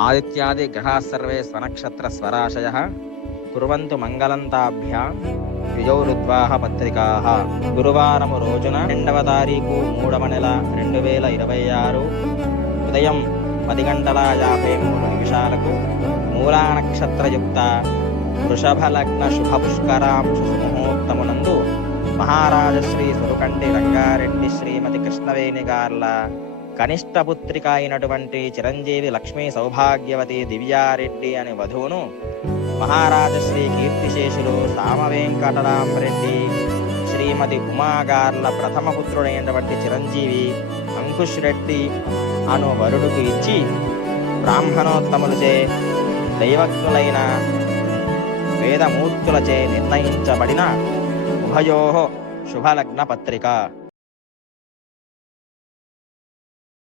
ఆదిత్యాది గ్రహాः survey స్వనక్షత్ర స్వరాశయః కుర్వంతు మంగళం తాభ్యాం యుజౌరుద్వాహ పత్రికాః. గురువారము రోజున 2వ తారీఖు 3వ నెల 2026 ఉదయం 10:53 మూలా నక్షత్రయుక్త వృషభ లగ్న శుభ పుష్కరాంశు ముహూర్తమునందు మహారాజశ్రీ సురుకంటి రంగారెడ్డి శ్రీమతి కృష్ణవేణి గార్ల కనిష్ట పుత్రిక అయినటువంటి చిరంజీవి లక్ష్మీ సౌభాగ్యవతి దివ్యారెడ్డి అని వధువును మహారాజశ్రీ కీర్తిశేషులు సామవేంకటరామరెడ్డి శ్రీమతి ఉమాగార్ల ప్రథమ పుత్రుడైనటువంటి చిరంజీవి అంకుష్ రెడ్డి అను వరుడుకు ఇచ్చి బ్రాహ్మణోత్తములచే దైవజ్ఞులైన వేదమూర్తులచే నిర్ణయించబడిన ఉభయోః శుభలగ్న పత్రిక.